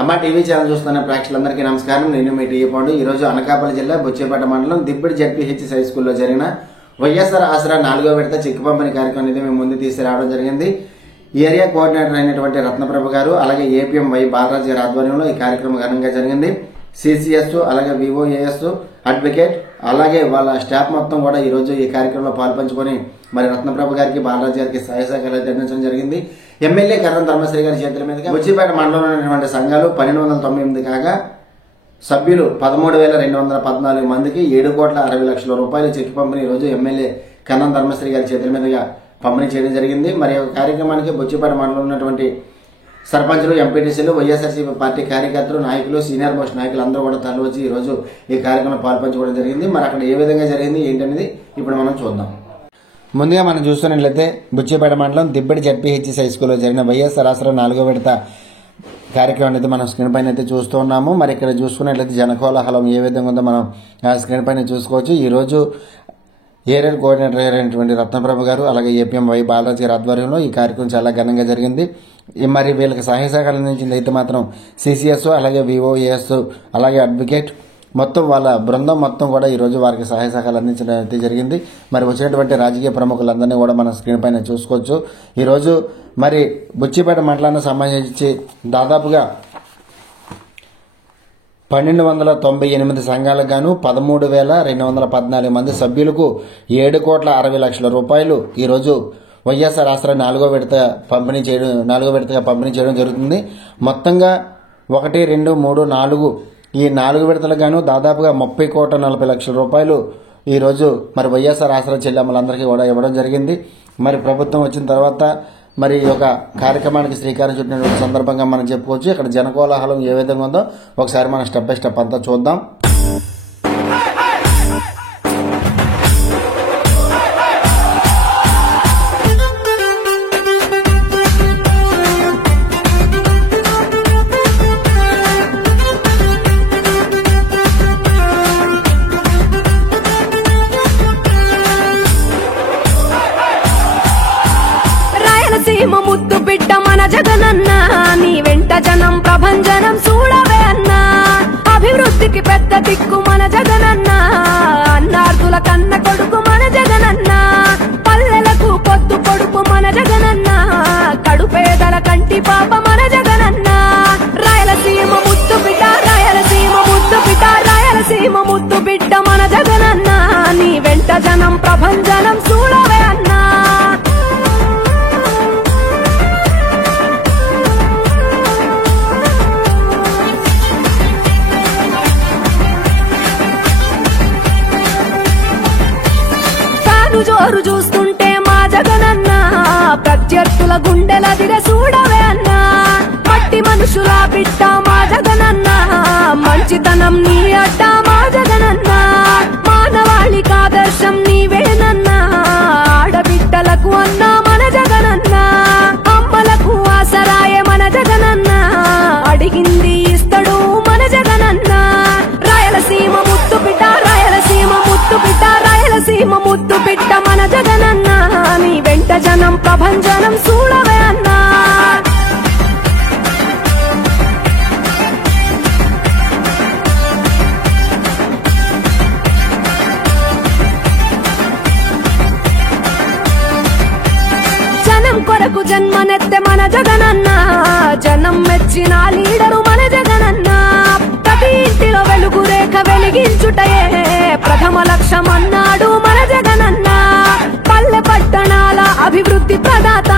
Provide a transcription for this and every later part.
అమ్మ TV channel చూస్తున్న ప్రేక్షకులందరికీ నమస్కారం. నేను మీ టీవీ పాండు. ఈ రోజు అనకాపల్లి జిల్లా బుచ్చేపేట మండలం దిబ్బడి జడ్పీహెచ్ఎస్ హై స్కూల్లో జరిగిన వైఎస్ఆర్ ఆసరా 4వ విడత చెక్ పంపిణీ కార్యక్రమం అనేది మేము ముందు తీసుకురావడం జరిగింది. ఈ ఏరియా కోఆర్డినేటర్ అయినటువంటి రత్నప్రభ గారు అలాగే ఏపీఎం వై బాలరాజు గారి ఆధ్వర్యంలో ఈ కార్యక్రమం ఘనంగా జరిగింది. సిసిఎస్ అలాగే విఓఏఎస్ అడ్వకేట్ అలాగే వాళ్ళ స్టాఫ్ మొత్తం కూడా ఈ రోజు ఈ కార్యక్రమంలో పాల్పంచుకొని మరి రత్నప్రభ గారికి బాలరాజు గారికి సహాయ సహకారాలు అందించడం జరిగింది. ఎమ్మెల్యే కరణం ధర్మశ్రీ గారి చేతుల మీదుగా బుచ్చిపేట మండలంలో ఉన్నటువంటి సంఘాలు 1298 కాగా సభ్యులు 13,214 మందికి 7,60,00,000 రూపాయలు చెక్ పంపిణీ ఈ రోజు ఎమ్మెల్యే కరణం ధర్మశ్రీ గారి చేతుల మీదుగా పంపిణీ చేయడం జరిగింది. మరి కార్యక్రమానికి బుచ్చిపేట మండలంలో ఉన్నటువంటి సర్పంచులు, ఎంపీటీసీలు, వైఎస్ఆర్సీపీ పార్టీ కార్యకర్తలు, నాయకులు, సీనియర్ మోస్ట్ నాయకులు అందరూ కూడా తరలివచ్చి ఈ రోజు ఈ కార్యక్రమంలో పాల్పంచుకోవడం జరిగింది. మరి అక్కడ ఏ విధంగా జరిగింది ఏంటనేది ఇప్పుడు మనం చూద్దాం. ముందుగా మనం చూస్తున్నట్లయితే బుచ్చిపేట మండలం దిబ్బడి జడ్పీహెచ్ఎస్ హై స్కూల్లో జరిగిన వైఎస్ఆర్ ఆసరా 4వ విడత కార్యక్రమం అయితే మనం స్క్రీన్ పైన అయితే చూస్తూ ఉన్నాము. మరి ఇక్కడ చూసుకున్నట్లయితే జనకోలాహలం ఏ విధంగా ఉందో మనం స్క్రీన్ పైన చూసుకోవచ్చు. ఈ రోజు ఏరియా కోఆర్డినేటర్ అయినటువంటి రత్నప్రభ గారు అలాగే ఏపీఎం వై బాలరాజు గారి ఆధ్వర్యంలో ఈ కార్యక్రమం చాలా ఘనంగా జరిగింది. మరి వీళ్ళకి సహాయ సహకారం అందించింది అయితే మాత్రం సిసిఎస్ అలాగే విఓఏఎస్ అలాగే అడ్వకేట్ మొత్తం వాళ్ళ బృందం మొత్తం కూడా ఈ రోజు వారికి సహాయ సహకారాలు అందించడం అయితే జరిగింది. మరి వచ్చినటువంటి రాజకీయ ప్రముఖులందరినీ కూడా మనం స్క్రీన్ పైన చూసుకోవచ్చు. ఈ రోజు మరి బుచ్చిపేట మండలానికి సంబంధించి దాదాపుగా 1298 సంఘాలకు గాను 13,214 మంది సభ్యులకు 7,60,00,000 రూపాయలు ఈ రోజు వైఎస్ఆర్ ఆసరా 4వ విడతగా పంపిణీ చేయడం జరుగుతుంది. మొత్తంగా 1, 2, 3, 4 ఈ 4 విడతలకు గాను దాదాపుగా 30,40,00,000 రూపాయలు ఈ రోజు మరి వైఎస్ఆర్ ఆసరా చెల్లెమ్మలందరికీ కూడా ఇవ్వడం జరిగింది. మరి ప్రభుత్వం వచ్చిన తర్వాత మరి ఈ యొక్క కార్యక్రమానికి శ్రీకారం చుట్టినటువంటి సందర్భంగా మనం చెప్పుకోవచ్చు. ఇక్కడ జనకోలాహలం ఏ విధంగా ఉందో ఒకసారి మనం స్టెప్ బై స్టెప్ అంతా చూద్దాం. ముద్దు బిడ్డ మన జగనన్న నీ వెంట జనం ప్రభంజనం చూడవే అన్నా. అభివృద్ధికి పెద్ద దిక్కు మన జగనన్న, అన్నార్థుల కన్న కొడుకు మన జగనన్న, పల్లెలకు పొద్దు పొడుపు మన జగనన్న, కడుపేదల కంటి పాప మన జగనన్న. రాయలసీమ ముద్దు బిడ్డ, రాయలసీమ ముద్దు బిడ్డ, రాయలసీమ ముద్దు బిడ్డ మన జగనన్న నీ వెంట జనం ప్రభంజనం చూడవే అన్నా. జోరు చూస్తుంటే మా జగనన్న ప్రత్యర్థుల గుండెల దిగ చూడవే అన్నా. మట్టి మనుషుల బిడ్డ మా జగనన్న, మంచితనం నీ అడ్డ మా జగనన్న, మానవాళికి ఆదర్శం నీవేనన్నా. ఆడబిడ్డలకు అన్నా మన జగనన్న, అమ్మలకు ఆసరాయే మన జగనన్న, అడిగింది ఇస్తడు మన జగనన్న. రాయలసీమ ముద్దు బిడ్డ, రాయలసీమ ముద్దు బిడ్డ, రాయలసీమ ముద్దు బిడ్డ మన జగనన్న నీ వెంట జనం ప్రభంజనం చూడవే అన్నా. జనం కొరకు జన్మనెత్తే మన జగనన్న, జనం మెచ్చిన లీడరు మన జగనన్న. ప్రతి ఇంటిలో వెలుగు రేఖ వెలిగించుటయే ప్రథమ లక్ష్యం అన్నాడు మన జగనన్న. పల్లె పట్టణాల అభివృద్ధి ప్రదాత,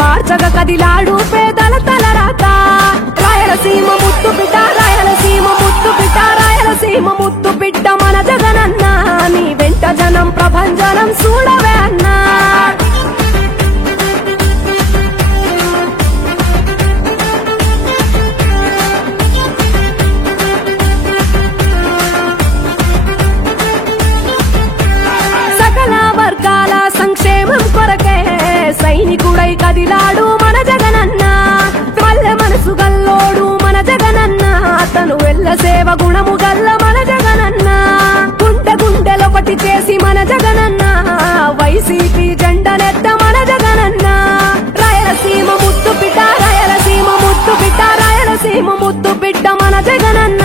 మార్చగ కదిలాడు పేదల తలరాత. రాయలసీమ ముద్దు బిడ్డ, రాయలసీమ ముద్దు బిడ్డ, రాయలసీమ ముద్దు బిడ్డ మన జగనన్న నీ వెంట జనం ప్రభంజనం చూడవే అన్నా. సంక్షేమం కొరకే సైనికుడై కదిలాడు మన జగనన్న. పల్లె మనసు గల్లోడు మన జగనన్న, అతను వెళ్ళ సేవ గుణము గల్ల మన జగనన్న. గుండె గుండెలొకటి చేసి మన జగనన్న, వైసీపీ జెండనెత్త మన జగనన్న. రాయలసీమ ముద్దు బిడ్డ, రాయలసీమ ముద్దు బిడ్డ, రాయలసీమ ముద్దు బిడ్డ మన జగనన్న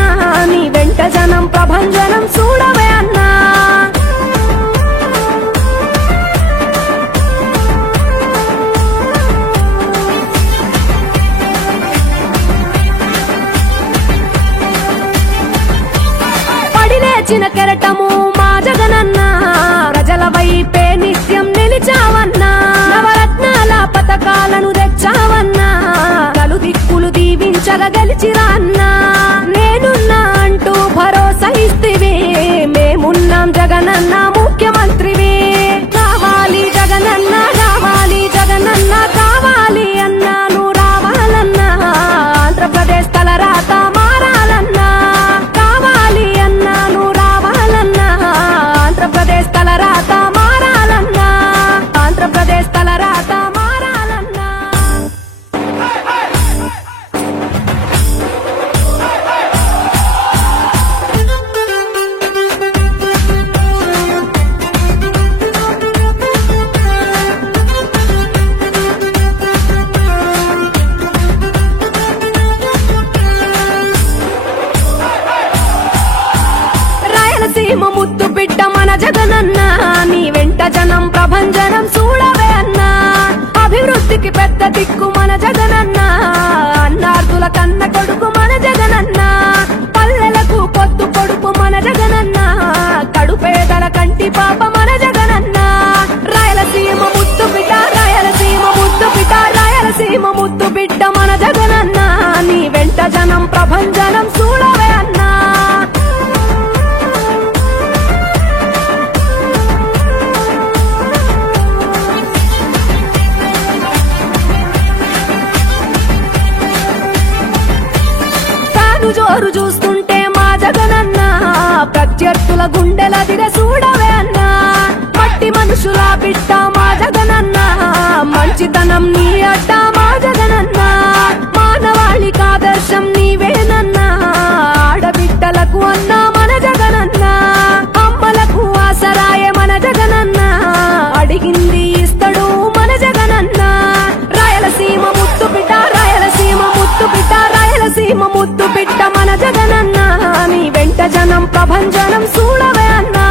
నీ వెంట జనం ప్రభంజనం చూడవే అన్నా పడిలేచిన కెరటము మా జగనన్న ప్రజల వైపే నిత్యం నిలిచావన్నా నవరత్నాల పథకాలను తెచ్చావన్నా నలు దిక్కులు దీవించగా గెలిచిరా అన్నా నేనున్నా అంటూ భరోసా ఇస్తివి మేమున్నాం జగనన్న ముఖ్యమంత్రివి కావాలి జగనన్న కావాలి జగనన్న కావాలి అన్నా నువ్వు రావాలన్నా ఆంధ్రప్రదేశ్ తలరాత మారాలన్నా కావాలి అన్నా నువ్వు రావాలన్నా ఆంధ్రప్రదేశ్ తలరాత మారాలన్నా ఆంధ్రప్రదేశ్ తలరాత మారాలన్నా రాయలసీమ ముద్దు బిడ్డ మన జగనన్న నీ వెంట జనం ప్రభంజనం చూడవే అన్నా అభివృద్ధికి పెద్ద దిక్కు మన జగనన్న అన్నార్థుల కన్న కొడుకు మన జగనన్న పల్లెలకు పొద్దు పొడుపు మన జగనన్న కడుపేదల కంటి పాప మన జగనన్న రాయలసీమ ముద్దు బిడ్డ రాయలసీమ ముద్దు బిడ్డ రాయలసీమ ముద్దు బిడ్డ మన జగనన్న నీ వెంట జనం ప్రభంజనం చూడవే అన్నా జోరు చూస్తుంటే మా జగనన్న ప్రత్యర్థుల గుండెల దిర చూడవే అన్నా మట్టి మనుషుల బిడ్డ మా జగనన్న మంచితనం నీ అడ్డ మా జగనన్న మానవాళికి ఆదర్శం నీవేనన్నా ఆడబిడ్డలకు అన్నా మన జగనన్న అమ్మలకు ఆసరాయ మన జగనన్న అడిగింది ఇస్తడు మన జగనన్న రాయలసీమ ముద్దు బిడ్డ రాయలసీమ ముద్దు బిడ్డ రాయలసీమ ముద్దు బిడ్డ మన జగనన్న నీ వెంట జనం ప్రభంజనం చూడవే అన్నా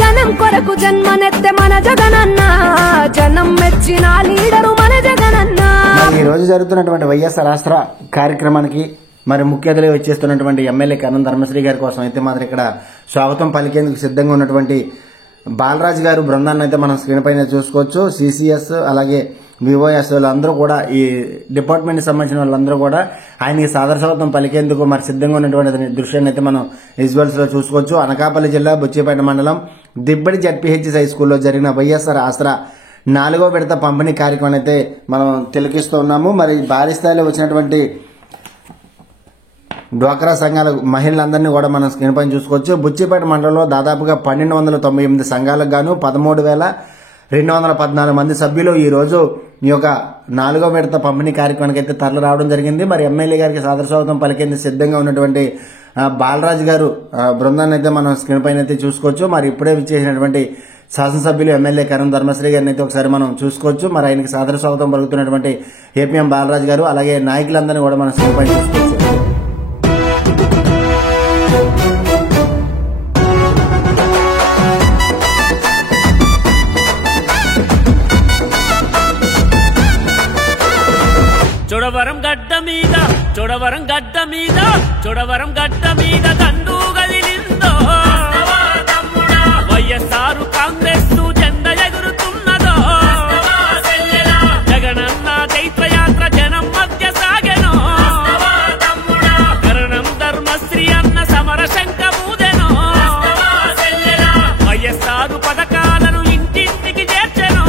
జనం కొరకు జన్మనెత్తే మన జగనన్న జనం మెచ్చిన లీడరు మన జగనన్న ఈ రోజు జరుగుతున్నటువంటి వైఎస్ఆర్ ఆసరా కార్యక్రమానికి మరి ముఖ్య అతిథిగా వచ్చేస్తున్నటువంటి ఎమ్మెల్యే కరణం ధర్మశ్రీ గారి కోసం అయితే మాత్రం ఇక్కడ స్వాగతం పలికేందుకు సిద్ధంగా ఉన్నటువంటి బాలరాజు గారు బృందాన్ని అయితే మనం స్క్రీన్ పైన చూసుకోవచ్చు. సిసిఎస్ అలాగే విఓఎస్ వాళ్ళందరూ కూడా ఈ డిపార్ట్మెంట్ సంబంధించిన వాళ్ళందరూ కూడా ఆయనకి సాదర స్వాగతం పలికేందుకు మరి సిద్ధంగా ఉన్నటువంటి దృశ్యాన్ని అయితే మనం విజువల్స్ లో చూసుకోవచ్చు. అనకాపల్లి జిల్లా బుచ్చిపేట మండలం దిబ్బడి జడ్పీహెచ్ఎస్ హై స్కూల్లో జరిగిన వైఎస్ఆర్ ఆసరా 4వ విడత పంపిణీ కార్యక్రమం అయితే మనం తిలకిస్తూ ఉన్నాము. మరి భారీ స్థాయిలో వచ్చినటువంటి డ్వాక్రా సంఘాల మహిళలందరినీ కూడా మనం స్క్రీన్ పైన చూసుకోవచ్చు. బుచ్చిపేట మండలంలో దాదాపుగా 1298 సంఘాలకు గాను 13,214 మంది సభ్యులు ఈ రోజు ఈ యొక్క 4వ విడత పంపిణీ కార్యక్రమానికి అయితే తరలి రావడం జరిగింది. మరి ఎమ్మెల్యే గారికి సాదర స్వాగతం పలికేందుకు సిద్ధంగా ఉన్నటువంటి బాలరాజు గారు బృందాన్ని అయితే మనం స్క్రీన్ పైన అయితే చూసుకోవచ్చు. మరి ఇప్పుడే విచ్చేసినటువంటి శాసనసభ్యులు ఎమ్మెల్యే కరణం ధర్మశ్రీ గారిని అయితే ఒకసారి మనం చూసుకోవచ్చు. మరి ఆయనకి సాదర స్వాగతం పలుకుతున్నటువంటి ఏపీఎం బాలరాజు గారు అలాగే నాయకులందరినీ కూడా మనం స్క్రీన్ పైన చూసుకోవచ్చు. చోడవరం గడ్డ మీద దండు గదిలిందో వైఎస్ఆర్ కాంగ్రెస్ జెండ ఎగురుతున్నదో జగనన్న చైత్రయాత్ర జనం మధ్య సాగెనో కరణం ధర్మశ్రీ అన్న సమర శంఖ మూదెనో వైఎస్ఆర్ పథకాలను ఇంటింటికి చేర్చెనో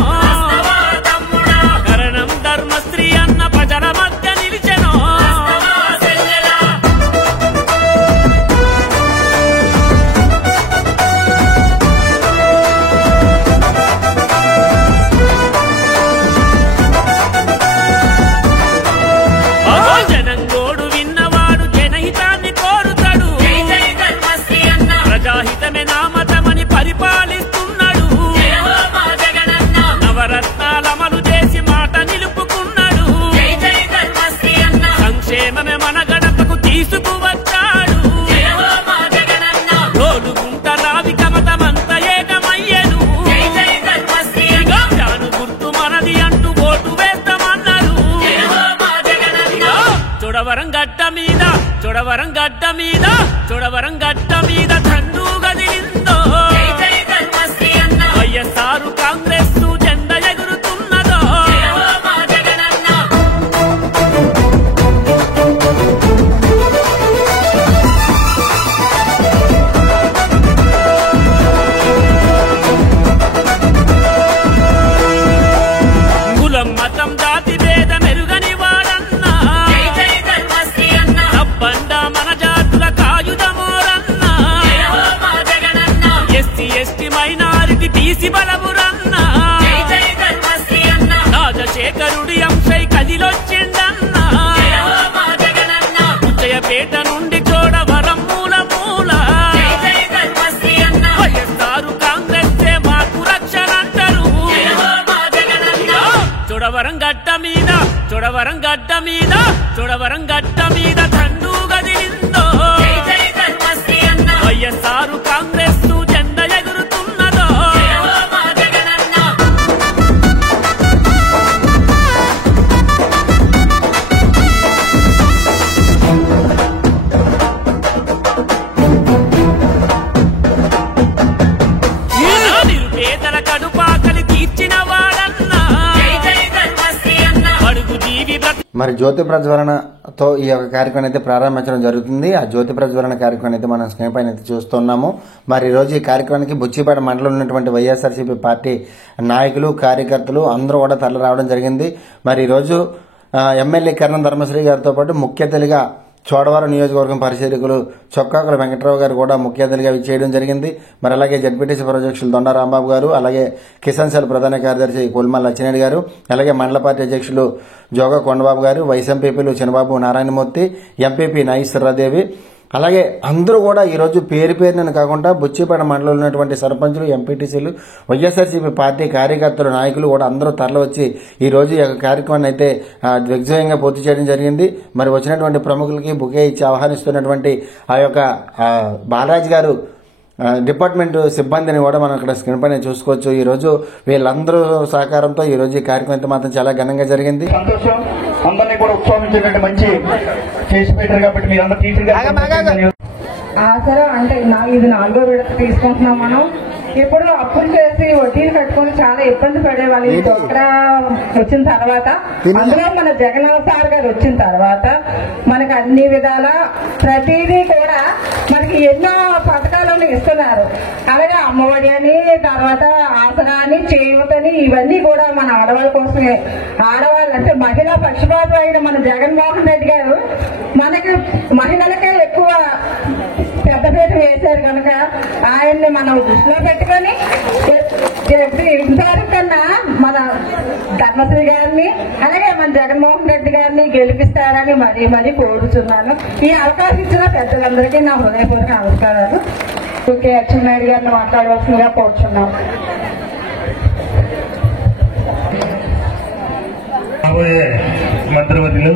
కరణం ధర్మశ్రీ అన్న ప్రజల మధ్య నిలిచెనో చూడవరం గడ్డ మీద దండు గదిలిందో వైఎస్ఆర్ కాంగ్రెస్ జెండా ఎగురుతున్నదో కులం మతం జాతి భేద మెరుగని వాడన్నా తప్పండా మన జాతుల కాయుధమోరన్నా ఎస్సీ ఎస్టీ మైనారిటీ తీసి బలమురన్నా రాజశేఖరుడి అంశై కదిలొచ్చిండన్నా ఉచ్చయపేట నుండి చోడవరం మూల మూల వైఎస్ఆర్ కాంగ్రెస్ మాకు రక్షణంటారు చూడవరం గడ్డ మీద చూడవరం గడ్డ మీద చూడవరం గడ్డ మీద దండు గదిలిందో వైఎస్ఆర్ కాంగ్రెస్ జెండా ఎగురుతున్నదో నిరుపేదల కడుపాకలి తీర్చిన వాడన్నా అడుగు జీవి మరి జ్యోతి ప్రజ్వలనతో ఈ యొక్క కార్యక్రమం అయితే ప్రారంభించడం జరుగుతుంది. ఆ జ్యోతి ప్రజ్వలన కార్యక్రమం అయితే మనం స్క్రీన్ పైన అయితే చూస్తున్నాము. మరి ఈ రోజు ఈ కార్యక్రమానికి బుచ్చిపేట మండలంలో ఉన్నటువంటి వైఎస్ఆర్సీపీ పార్టీ నాయకులు కార్యకర్తలు అందరూ కూడా తరలి రావడం జరిగింది. మరి ఈరోజు ఎమ్మెల్యే కరణం ధర్మశ్రీ గారితో పాటు ముఖ్య అతిథిగా చోడవరం నియోజకవర్గం పరిశీలకులు చొక్కాకుల వెంకట్రావు గారు కూడా ముఖ్య అతిథిగా విచ్చేయడం జరిగింది. మరి అలాగే జడ్పీటీసీ ప్రాజెక్టులు దొండ రాంబాబు గారు, అలాగే కిసాన్ సెల్ ప్రధాన కార్యదర్శి కొల్మల్ లచ్చినేడి గారు, అలాగే మండల పార్టీ అధ్యక్షులు జోగా కొండబాబు గారు, వైస్ ఎంపీపీలు చినబాబు నారాయణమూర్తి, ఎంపీపీ నాగేశ్వరరాదేవి, అలాగే అందరూ కూడా ఈరోజు పేరు పేరునని కాకుండా బుచ్చిపేట మండలంలో ఉన్నటువంటి సర్పంచులు, ఎంపీటీసీలు, వైఎస్ఆర్సీపీ పార్టీ కార్యకర్తలు, నాయకులు కూడా అందరూ తరలివచ్చి ఈ రోజు ఈ యొక్క కార్యక్రమాన్ని అయితే దిగ్విజయంగా పూర్తి చేయడం జరిగింది. మరి వచ్చినటువంటి ప్రముఖులకి బుకే ఇచ్చి ఆహ్వానిస్తున్నటువంటి ఆ యొక్క బాలరాజ్ గారు డిపార్ట్మెంట్ సిబ్బందిని కూడా మనం ఇక్కడ స్క్రీన్ పైన చూసుకోవచ్చు. ఈ రోజు వీళ్ళందరూ సహకారంతో ఈ రోజు ఈ కార్యక్రమం మాత్రం చాలా ఘనంగా జరిగింది. సంతోషం, అందరినీ కూడా ఉత్సవించేటువంటి మంచి చేసి పెట్టారు కాబట్టి మీరు అందరూ టీచర్ ఆసరా అంటే ఇది 4వ విడత తీసుకుంటున్నాం. మనం ఇప్పుడు అప్పులు చేసి వడ్డీలు కట్టుకుని చాలా ఇబ్బంది పడేవాళ్ళు. ఈ డోక్రా వచ్చిన తర్వాత, అందులో మన జగన్ సార్ గారు వచ్చిన తర్వాత మనకు అన్ని విధాల ప్రతిదీ కూడా మనకి ఎన్నో పథకాలను ఇస్తున్నారు. అలాగే అమ్మఒడి అని, తర్వాత ఆసరా అని, చేయూతని, ఇవన్నీ కూడా మన ఆడవాళ్ళ కోసమే. ఆడవాళ్ళు అంటే మహిళా పక్షపాతం అయిన మన జగన్మోహన్ రెడ్డి గారు మనకి మహిళలకే ఎక్కువ పెద్దపేట వేశారు కనుక ఆయన్ని మనం దృష్టిలో పెట్టుకొని ఇంతవరకు కన్నా మన ధర్మశ్రీ గారిని అలాగే మన జగన్మోహన్ రెడ్డి గారిని గెలిపిస్తారని మరీ మరీ కోరుతున్నాను. ఈ అవకాశం ఇచ్చిన పెద్దలందరికీ నా హృదయపూర్వక నమస్కారాలు. కే అచ్చెన్నాయుడు గారిని మాట్లాడవలసిందిగా కోరుతున్నాం. రాబోయే మంత్రివర్యులు,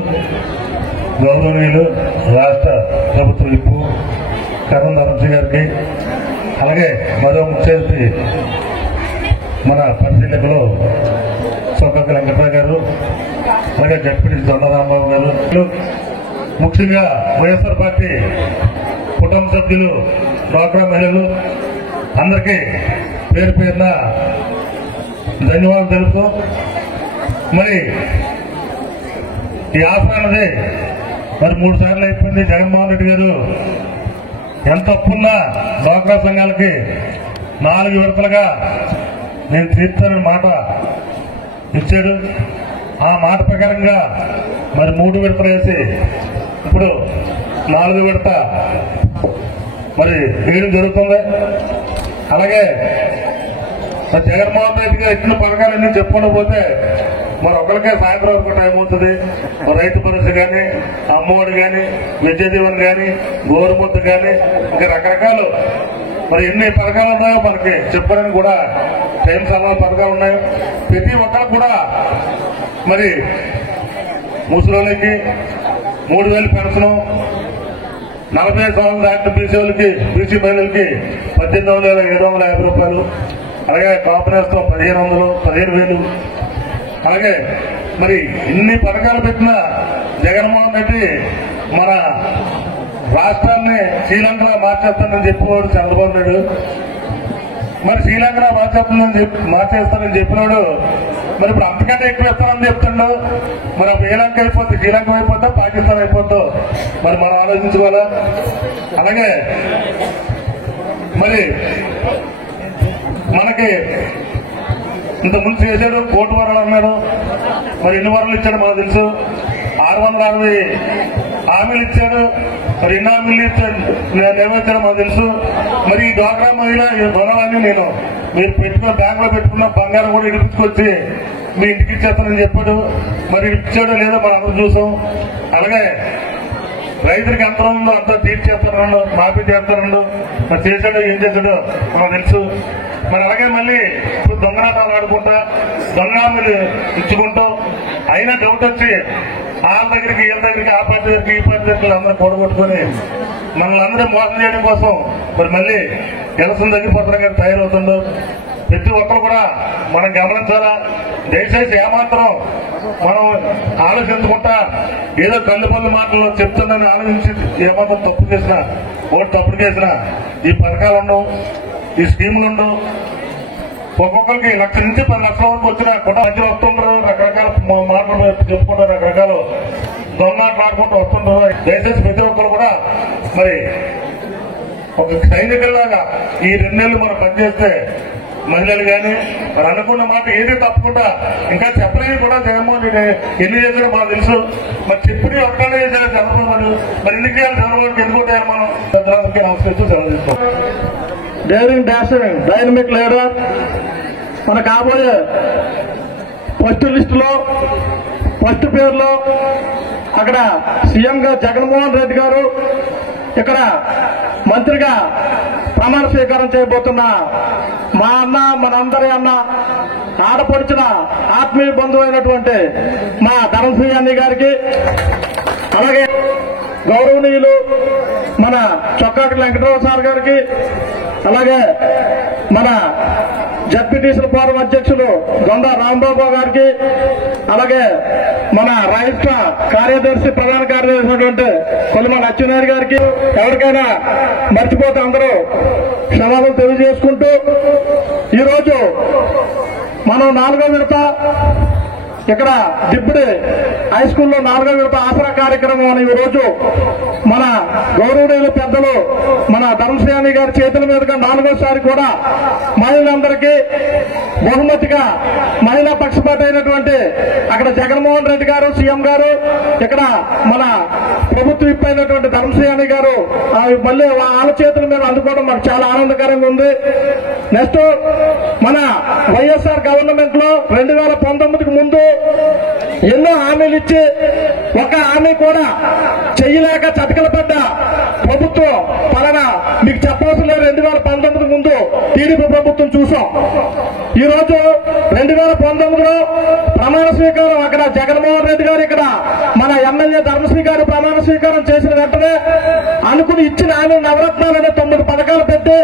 గౌరవనీయులు రాష్ట్ర ప్రభుత్వ విప్పు కరణం ధర్మశ్రీ గారికి, అలాగే మరో ముఖ్య అతిథి మన పరిశీలకులు చొక్కాకుల వెంకట్రావు గారు, అలాగే జడ్పీటీసీ దొండ రాంబాబు గారు, ముఖ్యంగా వైఎస్ఆర్ పార్టీ కుటుంబ సభ్యులు, డ్వాక్రా మహిళలు అందరికీ పేరు పేరున ధన్యవాదాలు తెలుపుతూ, మరి ఈ ఆసరా అన్నది మరి 3 సార్లు అయిపోయింది. జగన్మోహన్ రెడ్డి గారు ఎంత అప్పున్నా డ్వాక్రా సంఘాలకి 4 విడతలుగా నేను తీర్చానని మాట ఇచ్చాడు. ఆ మాట ప్రకారంగా మరి 3 విడతలు వేసి ఇప్పుడు 4వ విడత మరి వేయడం జరుగుతుంది. అలాగే మరి జగన్మోహన్ రెడ్డి గారు ఇచ్చిన పథకాలన్నీ చెప్పుకుంటూ పోతే మరి ఒకరికే సాయంత్రం వరకు టైం అవుతుంది. రైతు భరోసా కానీ, అమ్మఒడి కానీ, విద్యా దీవెన కానీ, గోరుముద్ద కానీ, ఇంకా రకరకాలు మరి ఎన్ని పథకాలు ఉన్నాయో మనకి చెప్పడానికి కూడా టైం చాలా పథకాలు ఉన్నాయి. ప్రతి ఒక్కరు కూడా మరి ముసలికి 3000 పెన్షన్, 45 సంవత్సరాలు దాటిన బీసీ వాళ్ళకి, బీసీ మహిళలకి 18,750 రూపాయలు, అలాగే కాంప్రమైజ్తో 1500, 15,000. అలాగే మరి ఇన్ని పథకాలు పెట్టిన జగన్మోహన్ రెడ్డి మన రాష్ట్రాన్ని శ్రీలంకలో మార్చేస్తానని చెప్పేవాడు చంద్రబాబు నాయుడు. మరి శ్రీలంకలో మార్చేస్తానని చెప్పినాడు. మరి ఇప్పుడు అంతకంటే ఎక్కువ ఇస్తానని చెప్తున్నాడు. మరి శ్రీలంక అయిపోద్ది, శ్రీలంక అయిపోద్దా పాకిస్తాన్ అయిపోద్దో మరి మనం ఆలోచించుకోవాలా. అలాగే మరి మనకి ఇంత ముందు చేశాడు, కోటి వరాలు అన్నాడు. మరి ఎన్ని వరాలు ఇచ్చాడు మనకు తెలుసు. 660 హామీలు ఇచ్చాడు. మరి ఎన్ని హామీలు నెరవేర్చాడు మనకు తెలుసు. మరి ఈ డ్వాక్రా మహిళ రుణాలని నేను మీరు బ్యాంకులో పెట్టుకున్న బంగారం కూడా ఇడిపించుకొచ్చి మీ ఇంటికి ఇచ్చేస్తానని చెప్పాడు. మరి ఇచ్చాడో లేదో మనం అందరూ చూసాం. అలాగే రైతులకు ఎంత ఉందో అంతా తీర్చేస్తానన్నాడు, మాఫీ చేస్తానన్నాడు. మరి చేశాడో ఏం చేశాడో మనకు తెలుసు. మరి అలాగే మళ్ళీ ఇప్పుడు దొంగనాటాలు ఆడుకుంటా దొంగ హామీలు ఇచ్చుకుంటూ అయినా డౌట్ వచ్చి వాళ్ళ దగ్గరికి వీళ్ళ దగ్గరికి ఆ పార్టీ దగ్గరికి ఈ పార్టీ దగ్గరికి అందరూ కూడగొట్టుకుని మనల్ని అందరూ మోసం చేయడం కోసం మరి మళ్ళీ ఎలసం తగ్గిపోతారుగా తయారవుతుందో ప్రతి ఒక్కరు కూడా మనం గమనించాలా. దయచేసి ఏమాత్రం మనం ఆలోచించుకుంటా ఏదో కల్లుపల్లి మాటల్లో చెప్తుందని ఆలోచించి ఏమాత్రం తప్పు చేసినా ఓటు తప్పుడు చేసినా ఈ పథకాలు ఉండవు, ఈ స్కీములు ఉండవు. ఒక్కొక్కరికి 1 లక్ష నుంచి 10 లక్షల వరకు వచ్చిన కూడా మధ్య వస్తుంటారు. రకరకాల మాటలు చెప్పుకుంటారు, రకరకాల దొంగట్లు ఆడుకుంటూ వస్తుంటారు. దయచేసి ప్రతి ఒక్కరు కూడా మరి ఒక సైనికుల్లాగా ఈ 2 నెలలు మనం పనిచేస్తే మహిళలు కానీ మరి అనుకున్న మాట ఏది తప్పకుండా ఇంకా చెప్పలేని కూడా జగన్మోహన్ రెడ్డి ఎన్ని చేశారో మనకు తెలుసు. మరి చెప్పుని ఒక్కడే చేశారు చంద్రబాబు నాయుడు. మరి ఎన్ని చేయాలి చంద్రబాబుకి ఎందుకు చేయాలి మనం పెద్దలందరికీ నమస్కరిస్తూ సెలవు తీస్తాం. డేరింగ్ డాషింగ్ డైనమిక్ లీడర్ మన కాబోయే ఫస్ట్ లిస్టులో ఫస్ట్ పేరులో అక్కడ సీఎంగా జగన్మోహన్ రెడ్డి గారు, ఇక్కడ మంత్రిగా ప్రమాణ స్వీకారం చేయబోతున్న మా అన్న, మనందరి అన్న, ఆడపడిచిన ఆత్మీయ బంధువు అయినటువంటి మా ధర్మశ్రీ అన్నయ్య గారికి, అలాగే గౌరవనీయులు మన చొక్కాటి వెంకటరావు సార్ గారికి, అలాగే మన జడ్పీటీసీల ఫోరం అధ్యక్షులు దొండ రాంబాబు గారికి, అలాగే మన రాష్ట్ర కార్యదర్శి ప్రధాన కార్యదర్శి అయినటువంటి కొలిమ అచ్చెన్నాయుడు గారికి, ఎవరికైనా మర్చిపోతే అందరూ క్షమాపణలు తెలియజేసుకుంటూ ఈరోజు మనం 4వ విడత ఇక్కడ దిబ్బడి హై స్కూల్లో 4వ విడత ఆసరా కార్యక్రమం అని ఈరోజు మన గౌరవనీయులు పెద్దలు మన ధర్మశ్రీ గారి చేతుల మీదుగా 4వసారి కూడా మహిళలందరికీ బహుమతిగా మహిళా పక్షపాత అయినటువంటి అక్కడ జగన్మోహన్ రెడ్డి గారు సీఎం గారు, ఇక్కడ మన ప్రభుత్వ విప్ అయినటువంటి ధర్మశ్రీ గారు మళ్ళీ వాళ్ళ చేతుల మీద అందుకోవడం మాకు చాలా ఆనందకరంగా ఉంది. నెక్స్ట్ మన వైఎస్ఆర్ గవర్నమెంట్ లో 2019కు ముందు ఎన్నో హామీలు ఇచ్చి ఒక హామీ కూడా చెయ్యలేక చతికల పడ్డ ప్రభుత్వం పలానా మీకు చెప్పవలసిన 2019కు ముందు టీడీపీ ప్రభుత్వం చూసాం. ఈ రోజు 2019లో ప్రమాణ స్వీకారం అక్కడ జగన్మోహన్ రెడ్డి గారు, ఇక్కడ మన ఎమ్మెల్యే ధర్మశ్రీ గారు ప్రమాణ స్వీకారం చేసిన వెంటనే అనుకుని ఇచ్చిన హామీ నవరత్నాలు అనే 9 పథకాలు పెట్టి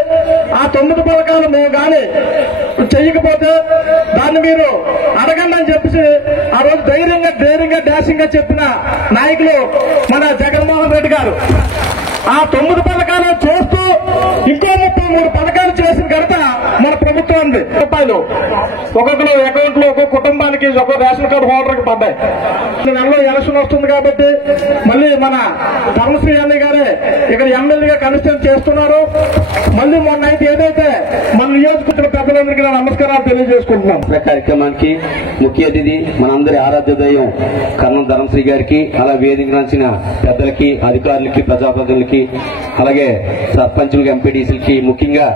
ఆ 9 పథకాలు మేము కానీ చెయ్యకపోతే దాన్ని మీరు అడగండి అని చెప్పేసి ఆ రోజు ధైర్యంగా డాషింగ్ గా చెప్పిన నాయకులు మన జగన్మోహన్ రెడ్డి గారు. ఆ 9 పథకాలు చేస్తూ ఇంకో 33 పథకాలు చేసిన ఘనత మన ప్రభుత్వం ఉంది. రూపాయలు ఒక్కొక్కరు అకౌంట్ లో ఒక్కొక్క కుటుంబానికి ఒక్కొక్క రేషన్ కార్డు హోల్డర్ కి పడ్డాయి. నెలలో ఎలక్షన్ వస్తుంది కాబట్టి మళ్ళీ మన ధర్మశ్రీ అన్నయ్య గారే ఇక్కడ ఎమ్మెల్యేగా కన్సిస్టెంట్ చేస్తున్నారు. మళ్ళీ మొన్న అయితే ఏదైతే మన నియోజకవర్గ పెద్దలందరికీ నమస్కారాలు తెలియజేసుకుంటున్నాం. కార్యక్రమానికి ముఖ్య అతిథి మనందరి ఆరాధ్య దైవం కర్ణం ధర్మశ్రీ గారికి, అలా వేదిక నచ్చిన పెద్దలకి, అధికారులకి, ప్రజాప్రతినిధులకి, అలాగే సర్పంచులకి, ఎంపీడీసీలకి, ముఖ్యంగా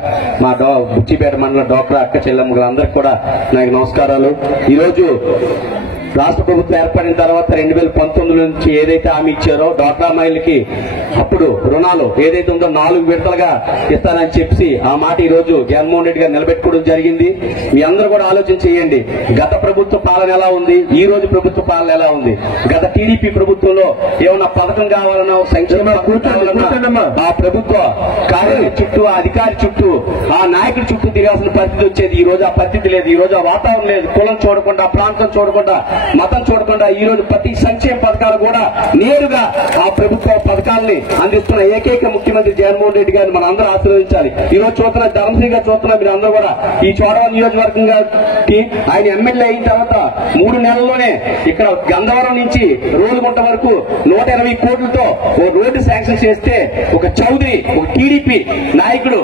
మా బుచ్చిపేట మండల డాక్టర్ అక్క చెల్లెమ్మలందరికీ కూడా నాకు నమస్కారాలు. ఈరోజు రాష్ట్ర ప్రభుత్వం ఏర్పడిన తర్వాత 2019 నుంచి ఏదైతే హామీ ఇచ్చారో డ్వాక్రా మహిళలకి అప్పుడు రుణాలు ఏదైతే ఉందో 4 విడతలుగా ఇస్తానని చెప్పి ఆ మాట ఈ రోజు జగన్మోహన్ రెడ్డి గారు నిలబెట్టుకోవడం జరిగింది. మీ అందరూ కూడా ఆలోచన చేయండి. గత ప్రభుత్వ పాలన ఎలా ఉంది, ఈ రోజు ప్రభుత్వ పాలన ఎలా ఉంది. గత టీడీపీ ప్రభుత్వంలో ఏమన్నా పథకం కావాలన్నా, సంక్షేమ ఆ ప్రభుత్వ కార్యాలయం చుట్టూ, ఆ అధికారి చుట్టూ, ఆ నాయకుడి చుట్టూ తిరగాల్సిన పరిస్థితి వచ్చేది. ఈ రోజు ఆ పరిస్థితి లేదు. ఈ రోజు ఆ వాతావరణం లేదు. కులం చూడకుండా, ప్రాంతం చూడకుండా మతం చూడకుండా ఈ రోజు ప్రతి సంక్షేమ పథకాలు కూడా నేరుగా ఆ ప్రభుత్వ పథకాలని అందిస్తున్న ఏకైక ముఖ్యమంత్రి జగన్మోహన్ రెడ్డి గారిని మనం అందరూ ఆశీర్వదించాలి. ఈ రోజు చూస్తున్న ధర్మశ్రీ గారు చూస్తున్న మీరు అందరూ కూడా ఈ చోడవరం నియోజకవర్గంకి ఆయన ఎమ్మెల్యే అయిన తర్వాత 3 నెలల్లోనే ఇక్కడ గంధవరం నుంచి రోలుగుంట వరకు 120 కోట్లతో ఓ రోడ్డు శాంక్షన్ చేస్తే ఒక చౌదరి, ఒక టీడీపీ నాయకుడు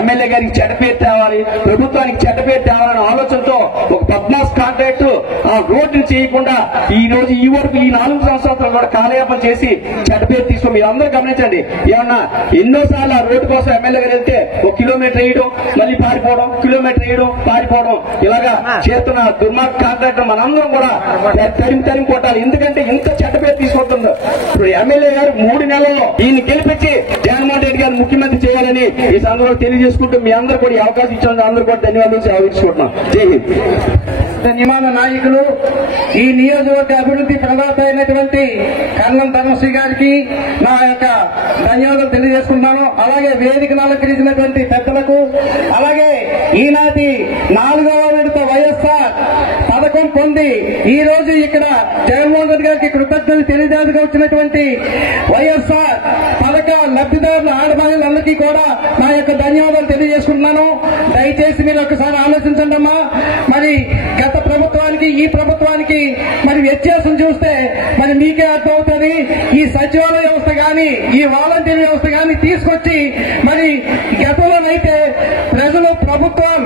ఎమ్మెల్యే గారికి చెడ్డ పేరు తేవాలి, ప్రభుత్వానికి చెడ్డ పేరు తేవాలనే ఆలోచనతో ఒక పద్మాస్ కాంట్రాక్టు ఆ రోడ్డు చేయకుండా ఈ రోజు ఈ వరకు ఈ 4 సంవత్సరాలు కూడా కాలయాపన చేసి చెడ్డ పేరు తీసుకుని మీరు అందరూ గమనించండి. ఏమన్నా ఎన్నోసార్లు ఆ రోడ్డు కోసం ఎమ్మెల్యే గారు వెళ్తే 1 కిలోమీటర్ వేయడం మళ్ళీ పారిపోవడం, కిలోమీటర్ వేయడం పారిపోవడం, ఇలాగా చేస్తున్న దుర్మార్గ కాంట్రాక్టర్ మనందరం కూడా తరిమి కొట్టాలి. ఎందుకంటే ఇంత చెడ్డ పేరు తీసుకుంటుందో ఇప్పుడు ఎమ్మెల్యే గారు 3 నెలల్లో ఈయన గెలిపించి జగన్మోహన్ రెడ్డి గారు ముఖ్యమంత్రి చేయాలని ఈ సందర్భంలో తెలియజేసుకుంటూ మీ అందరూ కూడా ఈ అవకాశం ఇచ్చిన అందరూ కూడా ధన్యవాదాలు ఆలోచించుకుంటున్నాం. జై హింద్. ధన్యవాద నాయకులు ఈ నియోజకవర్గ అభివృద్ధి ప్రదాత అయినటువంటి కర్ణం ధర్మశ్రీ గారికి నా యొక్క ధన్యవాదాలు తెలియజేసుకుంటున్నాను. అలాగే వేదికను అలంకరించినటువంటి పెద్దలకు, అలాగే ఈనాటి 4వ విడత వైఎస్ఆర్ పథకం పొంది ఈ రోజు ఇక్కడ జగన్మోహన్ రెడ్డి గారికి కృతజ్ఞతలు తెలియజేయగా వచ్చినటువంటి వైఎస్ఆర్ పథక లబ్ధిదారుల ఆడమహిళలందరికీ కూడా నా యొక్క ధన్యవాదాలు తెలియజేసుకుంటున్నాను. దయచేసి మీరు ఒకసారి ఆలోచించండి అమ్మా. మరి గత ప్రభుత్వానికి ఈ ప్రభుత్వానికి మరి వ్యత్యాసం చూస్తే మరి మీకే అర్థమవుతుంది. ఈ సచివాలయ వ్యవస్థ గాని ఈ వాలంటీర్ వ్యవస్థ గాని తీసుకొచ్చి మరి గతంలోనైతే ప్రజలు ప్రభుత్వం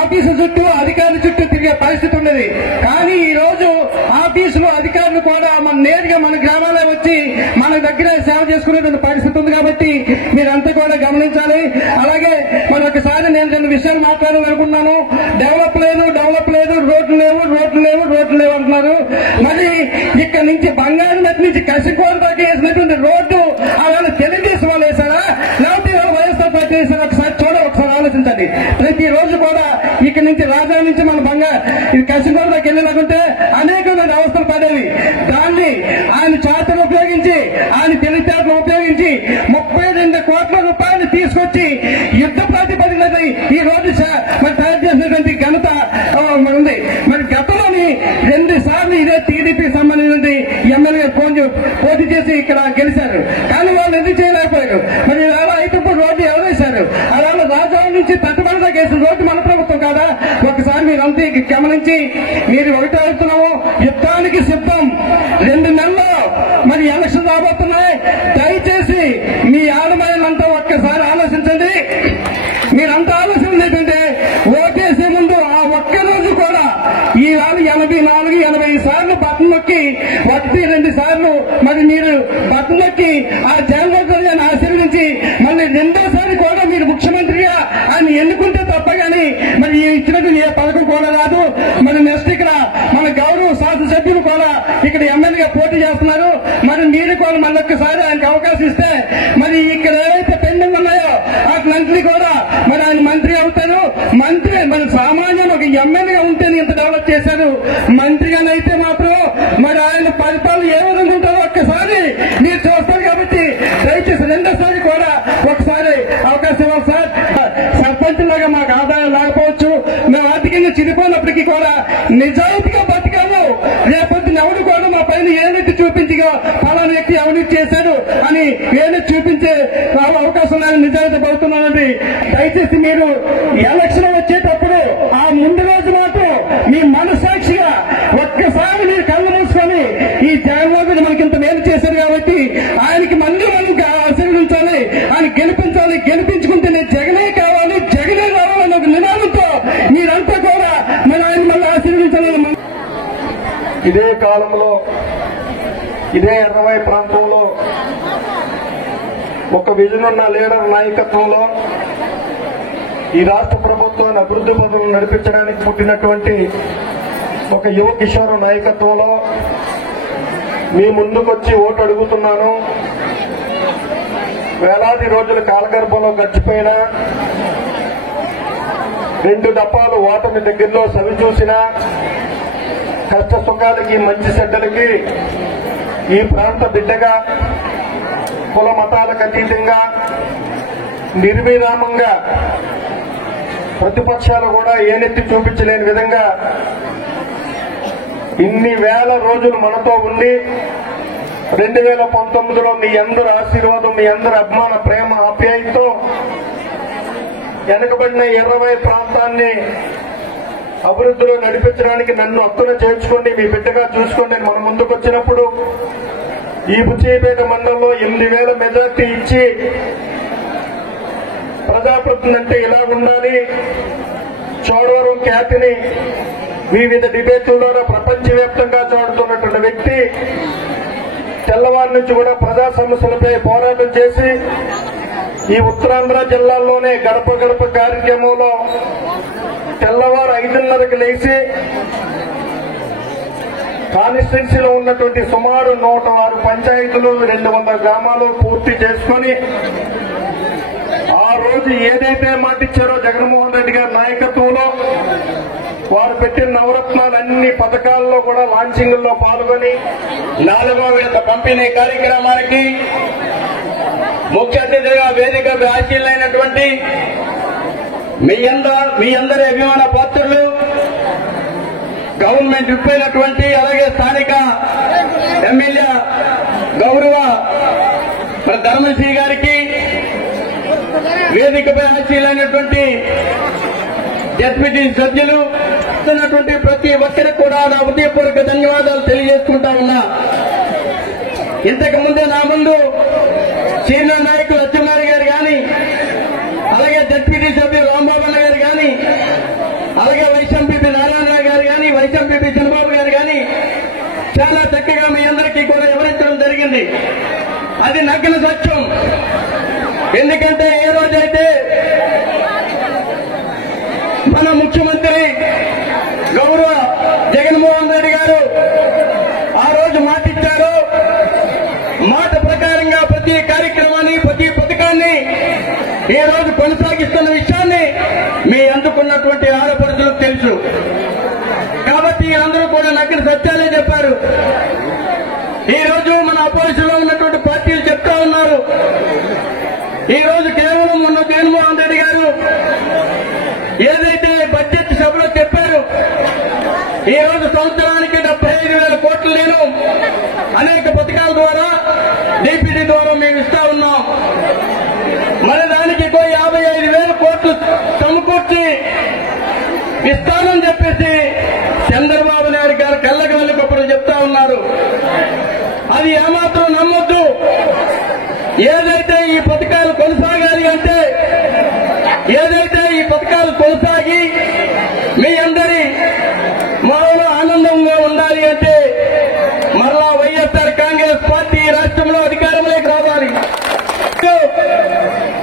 ఆఫీసు చుట్టూ అధికారుల చుట్టూ తిరిగే పరిస్థితి ఉండేది. కానీ ఈ రోజు ఆఫీసులు అధికారులు కూడా మన నేరుగా మన గ్రామాల్లో వచ్చి మన దగ్గర సేవ చేసుకునేటువంటి పరిస్థితి ఉంది. కాబట్టి మీరంతా కూడా గమనించాలి. అలాగే మరొకసారి నేను 2 విషయాలు మాట్లాడాలనుకున్నాను. డెవలప్ లేదు, రోడ్లు లేవు అంటున్నారు. మరి ఇక్కడ నుంచి బంగారు నది నుంచి కసికోట దాకా వేసినటువంటి రోడ్డు అలా తెలుగుదేశం వాళ్ళు వేశారా లేకపోతే వైఎస్ఆర్ పార్టీ వేశారా? ఒకసారి ఆలోచించండి. ప్రతి రోజు కూడా ఇక్కడ నుంచి రాజా నుంచి మన ఇది కసికోట దాకా వెళ్ళినాకుంటే అనేకమైన అవస్థలు పడేవి. దాన్ని ఆయన చాతను ఉపయోగించి ఆయన తెలివితేటలు ఉపయోగించి 32 కోట్ల రూపాయలు తీసుకొచ్చి యుద్ధ ప్రాతిపదికన ఈ రోజు మరి తయారు చేసినటువంటి ఘనత ఉంది. మరి గతంలోని 2 సార్లు ఇదే టీడీపీ సంబంధించిన ఎమ్మెల్యే పోటీ చేసి ఇక్కడ గెలిచారు. కానీ వాళ్ళు ఎందుకు చేయలేకపోయారు? మరి అలా అయితే రోడ్డు ఎవరు వేశారు? అలా రాజధాని నుంచి తట్టుబడిగా వేసిన రోడ్డు మన ప్రభుత్వం కాదా? ఒకసారి మీరంతా గమనించి మీరు ఒకటి అడుగుతున్నాము, యుద్ధానికి సిద్ధం. 2 నెలల్లో మరి ఎలక్షన్ రాబోతున్నాయి. దయచేసి మీ ఆడమయ్యలంతా ఒక్కసారి ఆలోచించండి. మీరంతా ఆలోచన ఏంటంటే ఓటేసే ముందు ఆ ఒక్క రోజు కూడా ఈ 84-85 సార్లు బటన్ నొక్కి 1-2 సార్లు మరి మీరు బటన్ నొక్కి ఆ జగన్మోహన్ రెడ్డిని ఆశీర్వదించి మళ్ళీ 2వ కూడా మీరు ముఖ్యమంత్రిగా ఆయన ఎన్నుకుంటే తప్ప గాని మరి ఇచ్చినట్టు ఏ పథకం కూడా రాదు. మరి నెక్స్ట్ ఇక్కడ మన గౌరవ శాసనసభ్యులు కూడా ఇక్కడ ఎమ్మెల్యేగా పోటీ చేస్తున్నారు. మరి మీరు కూడా మళ్ళొక్కసారి ఆయనకు అవకాశం ఇస్తే మరి ఇక్కడ ఏవైతే పెండింగ్ ఉన్నాయో వాటిని కూడా మరి ఆయన మంత్రి అవుతారు. మంత్రి మరి సామాన్యం ఒక ఎమ్మెల్యేగా ఉంటే ఇంత డెవలప్ చేశారు. మంత్రిగానైతే మాత్రం మరి ఆయన పరిపాలన ఏ విధంగా ఉంటారో ఒక్కసారి మీరు చూస్తారు. కాబట్టి దయచేసి 2వ కూడా ఒకసారి అవకాశం ఇవ్వాలి సార్. సర్పంచ్ లాగా మాకు ఆదాయం లేకపోవచ్చు, మేము ఆర్థికంగా చిరిపోయినప్పటికీ కూడా నిజాయితీగా బతికాము. రేపొద్దున ఎవరు కూడా మా పైన ఏదైతే చూపించిగా ఫలానా వ్యక్తి అవినీతి చేశాడు అని ఏదైతే చూపించే అవకాశం నేను నిజాయితీ పడుతున్నానండి. దయచేసి మీరు ఎలక్షన్ వచ్చేటప్పుడు ఆ ముందు రోజు మాత్రం మీ మనసాక్షిగా ఒక్కసారి మీరు కళ్ళు మూసుకొని ఈ జగన్మోహన్ మనకి ఇంత మేలు చేశారు కాబట్టి ఆయనకి మళ్ళీ మనం ఆశీర్వదించాలి, ఆయన గెలిపించాలి. గెలిపించుకుంటే నేను జగనే కావాలి, జగనే కావాలని ఒక నినాదంతో మీరంతా కూడా మన ఆయన మళ్ళీ ఆశీర్వదించాలని. ఇదే కాలంలో ఇదే ఎర్రవై ప్రాంతంలో ఒక విజన్ ఉన్న లీడర్ నాయకత్వంలో ఈ రాష్ట్ర ప్రభుత్వాన్ని అభివృద్ధి పనులు నడిపించడానికి పుట్టినటువంటి ఒక యువ కిషోర నాయకత్వంలో మీ ముందుకొచ్చి ఓటు అడుగుతున్నాను. వేలాది రోజుల కాలగర్భంలో గడిచిపోయిన 2 దఫాలు ఓటమి దగ్గరలో సవి చూసిన కష్ట సుఖాలకి మంచి చెడ్డలకి ఈ ప్రాంత బిడ్డగా కుల మతాలకు అతీతంగా నిర్విరామంగా ప్రతిపక్షాలు కూడా ఏనెత్తి చూపించలేని విధంగా ఇన్ని వేల రోజులు మనతో ఉండి 2019లో మీ అందరి ఆశీర్వాదం, మీ అందరి అభిమాన ప్రేమ ఆప్యాయతతో వెనకబడిన 20 ప్రాంతాన్ని అభివృద్ధిలో నడిపించడానికి నన్ను హక్కున చేర్చుకోండి, మీ బిడ్డగా చూసుకోండి మన ముందుకు వచ్చినప్పుడు ఈ బుచ్చిపేట మండలంలో 8,000 మెజార్టీ ఇచ్చి ప్రజాప్రతినిధి అంటే ఇలా ఉండాలి, చోడవరం ఖ్యాతిని వివిధ డిబేట్ల ద్వారా ప్రపంచవ్యాప్తంగా చాటుతున్నటువంటి వ్యక్తి తెల్లవారి నుంచి కూడా ప్రజా సమస్యలపై పోరాటం చేసి ఈ ఉత్తరాంధ్ర జిల్లాల్లోనే గడప గడప కార్యక్రమంలో తెల్లవారు 5:30కి లేచి కాన్స్టిట్యున్సీలో ఉన్నటువంటి సుమారు 106 పంచాయతీలు 200 గ్రామాలు పూర్తి చేసుకుని ఆ రోజు ఏదైతే మాటిచ్చారో జగన్మోహన్ రెడ్డి గారి నాయకత్వంలో వారు పెట్టిన నవరత్నాలు అన్ని పథకాల్లో కూడా లాంచింగ్ లో పాల్గొని 4వ విడత పంపిణీ కార్యక్రమానికి ముఖ్య అతిథిగా వేదిక ఆశీలైనటువంటి మీ అందరి అభిమాన పాత్రులు, గవర్నమెంట్ విప్పైనటువంటి అలాగే స్థానిక ఎమ్మెల్యే గౌరవ ధర్మశ్రీ గారికి, వేదికపై ఆశీలైనటువంటి జడ్పీటీ సభ్యులు, ప్రతి ఒక్కరికి కూడా నా హృదయపూర్వక ధన్యవాదాలు తెలియజేసుకుంటా ఉన్నా. ఇంతకు ముందే నా ముందు సీనియర్ నాయకులు అచ్చెన్నాయుడు గారు కానీ, అలాగే జడ్పీటీ సభ్యులు రాంబాబు అన్న గారు కానీ, అలాగే వైస్ ఎంపీపీ నారాయణరావు గారు కానీ, వైస్ ఎంపీపీ చంద్రబాబు గారు కానీ చాలా చక్కగా మీ అందరికీ కూడా వివరించడం జరిగింది. అది నగ్న సత్యం. ఎందుకంటే ఏ రోజైతే మన ముఖ్యమంత్రి గౌరవ జగన్మోహన్ రెడ్డి గారు ఆ రోజు మాటిచ్చారు, మాట ప్రకారంగా ప్రతి కార్యక్రమాన్ని, ప్రతి పథకాన్ని ఈ రోజు కొనసాగిస్తున్న విషయాన్ని మీ అందుకున్నటువంటి ఆడపడుచులకు తెలుసు. కాబట్టి అందరూ కూడా నగ్న సత్యాలే చెప్పారు. ఈ రోజు మన అపోజిషన్ లో ఉన్నటువంటి పార్టీలు చెప్తా ఉన్నారు, ఈ రోజు కేవలం ఉన్న జగన్మోహన్ రెడ్డి గారు ఏదైతే బడ్జెట్ సభలో చెప్పారు, ఈ రోజు సంవత్సరానికి 75,000 కోట్లు నేను అనేక పథకాల ద్వారా డీపీడీ ద్వారా మేము ఇస్తా ఉన్నాం. మరి దానికి 55,000 కోట్లు సమకూర్చి ఇస్తానని చెప్పేసి చంద్రబాబు నాయుడు గారు కళ్ళకు వెళ్ళకప్పుడు చెప్తా ఉన్నారు. అది ఏమాత్రం నమ్మొద్దు. ఏదైతే ఈ పథకాలు కొనసాగాలి అంటే, ఏదైతే ఈ పథకాలు కొనసాగి మీ అందరి మనలో ఆనందంగా ఉండాలి అంటే మరలా వైఎస్ఆర్ కాంగ్రెస్ పార్టీ రాష్ట్రంలో అధికారంలోకి రావాలి.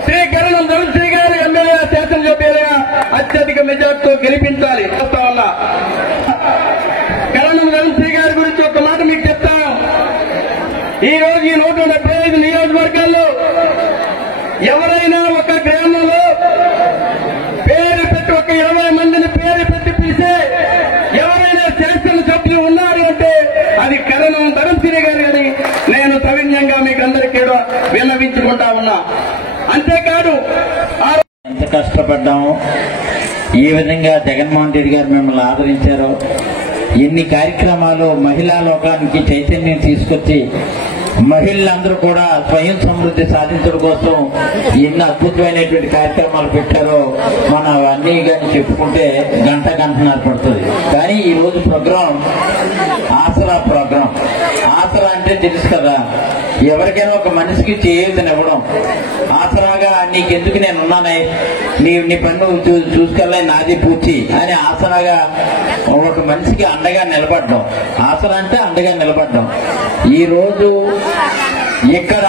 శ్రీ కరణం ధనశ్రీ గారు ఎమ్మెల్యే శాసనసభ్యులుగా అత్యధిక మెజార్టీతో గెలిపించాలి. కరణం ధనశ్రీ గారి గురించి ఒక మాట మీకు చెప్తాను. ఈ రోజు ఈ 175 నియోజకవర్గాల్లో ఎవరైనా ఒక గ్రామంలో పేరు పెట్టి ఒక 20 మందిని పేరు పెట్టి పిలిచే ఎవరైనా శాసనసభ్యులు ఉన్నారు అంటే అది కరణం ధనశ్రీ గారు అని నేను సవినయంగా మీకు అందరికీ కూడా విన్నవించుకుంటా ఉన్నా. అంతేకాదు ఎంత కష్టపడ్డామో, ఏ విధంగా జగన్మోహన్ రెడ్డి గారు మిమ్మల్ని ఆదరించారో, ఎన్ని కార్యక్రమాలు మహిళా లోకానికి చైతన్యం తీసుకొచ్చి మహిళలందరూ కూడా స్వయం సమృద్ధి సాధించడం కోసం ఎన్ని అద్భుతమైనటువంటి కార్యక్రమాలు పెట్టారో మనం అన్ని కానీ చెప్పుకుంటే గంటన్నర పడుతుంది. కానీ ఈ రోజు ప్రోగ్రాం ఆసరా ప్రోగ్రాం. ఆసరా అంటే తెలుసు కదా, ఎవరికైనా ఒక మనిషికి చేయూతనివ్వడం. ఆసరాగా నీకెందుకు నేనున్నానే, నీ పని నువ్వు చూసుకెళ్ళా, నాది పూర్తి అని ఆసరాగా ఒక మనిషికి అండగా నిలబడడం. ఆసరా అంటే అండగా నిలబడడం. ఈ రోజు ఇక్కడ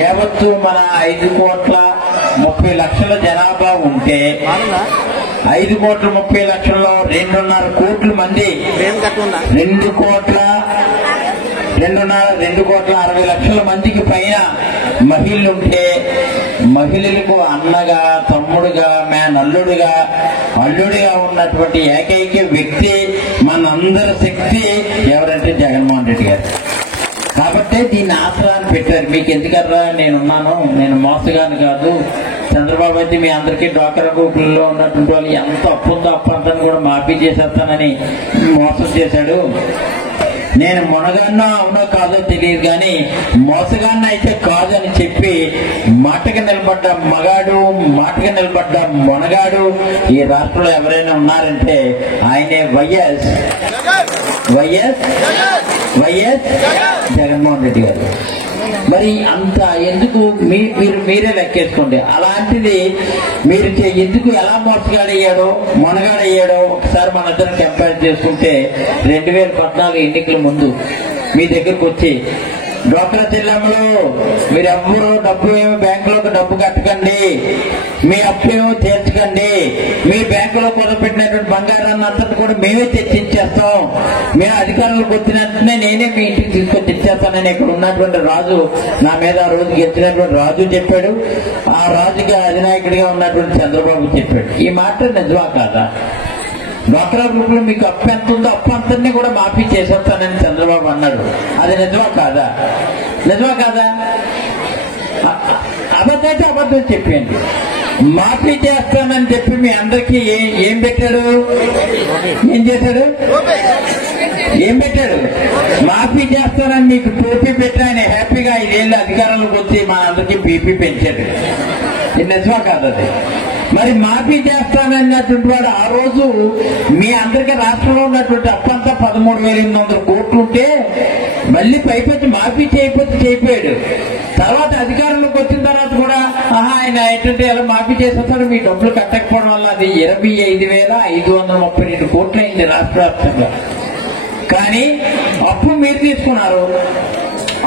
యావత్తు మన 5,30,00,000 జనాభా ఉంటే 5,30,00,000లో 2.5 కోట్ల మంది 2,60,00,000 మందికి పైన మహిళలుంటే మహిళలకు అన్నగా, తమ్ముడుగా, మేనల్లుడుగా, అల్లుడిగా ఉన్నటువంటి ఏకైక వ్యక్తి మనందరి శక్తి ఎవరంటే జగన్మోహన్ రెడ్డి గారు. కాబట్టి దీన్ని ఆసరాన్ని పెట్టారు. మీకు ఎందుకర్రా నేనున్నాను, నేను మోసగాను కాదు, చంద్రబాబు అయితే మీ అందరికీ డ్వాక్రా గ్రూపుల్లో ఉన్నటువంటి వాళ్ళు ఎంత అప్పు ఉందో అప్పు అంతా కూడా మాఫీ చేసేస్తానని మోసం చేశాడు. నేను మునగాన్నో అవునో కాదో తెలియదు కానీ మోసగాన్న అయితే కాదు అని చెప్పి మాటకి నిలబడ్డ మగాడు, మాటకి నిలబడ్డ మొనగాడు ఈ రాష్ట్రంలో ఎవరైనా ఉన్నారంటే ఆయనే వైఎస్ జగన్మోహన్ రెడ్డి గారు. మరి అంత ఎందుకు మీరే లెక్కేసుకోండి. అలాంటిది మీరు ఎందుకు ఎలా మోసగాడయ్యాడో మొనగాడయ్యాడో ఒకసారి మన ఇద్దరం కంపేర్ చేసుకుంటే 2014 ఎన్నికల ముందు మీ దగ్గరకు వచ్చి డ్వాక్రా చెల్లెమ్మలు మీరెవ్వరూ డబ్బు ఏమో బ్యాంకులోకి డబ్బు కట్టకండి, మీ అప్పు ఏమో తీర్చకండి, మీ బ్యాంకులో కూడబెట్టినటువంటి బంగారాన్ని అంతటి కూడా మేమే తెచ్చిచ్చేస్తాం, మేము అధికారంలోకి వచ్చిన వెంటనే నేనే మీ ఇంటికి తీసుకొచ్చి ఇచ్చేస్తానని ఇక్కడ ఉన్నటువంటి రాజు నా మీద ఆ రోజు గెలిచినటువంటి రాజు చెప్పాడు. ఆ రాజుకి అధినాయకుడిగా ఉన్నటువంటి చంద్రబాబు చెప్పాడు. ఈ మాట నిజమా కాదా? డ్వాక్రా గ్రూప్ లో మీకు అప్పు ఎంత ఉందో అప్పు అంతని కూడా మాఫీ చేసేస్తానని చంద్రబాబు అన్నాడు. అది నిజమా కాదా? నిజమా కాదా? అబద్ధమైతే అబద్ధం చెప్పండి. మాఫీ చేస్తానని చెప్పి మీ అందరికీ ఏం పెట్టాడు? ఏం చేశాడు? ఏం పెట్టాడు? మాఫీ చేస్తానని మీకు టోపీ పెట్టి ఆయన హ్యాపీగా 5 ఏళ్ళు అధికారంలోకి వచ్చి మా అందరికీ బీపీ పెంచాడు. ఇది నిజమా కాదది? మరి మాఫీ చేస్తానన్నటువంటి వాడు ఆ రోజు మీ అందరికీ రాష్ట్రంలో ఉన్నటువంటి అప్పంతా 13,800 కోట్లు ఉంటే మళ్ళీ పైపెచ్చి మాఫీ చేయకపోతే చేయిపోయాడు. తర్వాత అధికారంలోకి వచ్చిన తర్వాత కూడా ఆయన ఏంటంటే ఎలా మాఫీ చేసేస్తాడు, మీ డబ్బులు కట్టకపోవడం వల్ల అది 25,532 కోట్లు అయింది రాష్ట్ర వ్యాప్తంగా. కానీ అప్పు మీరు తీసుకున్నారు.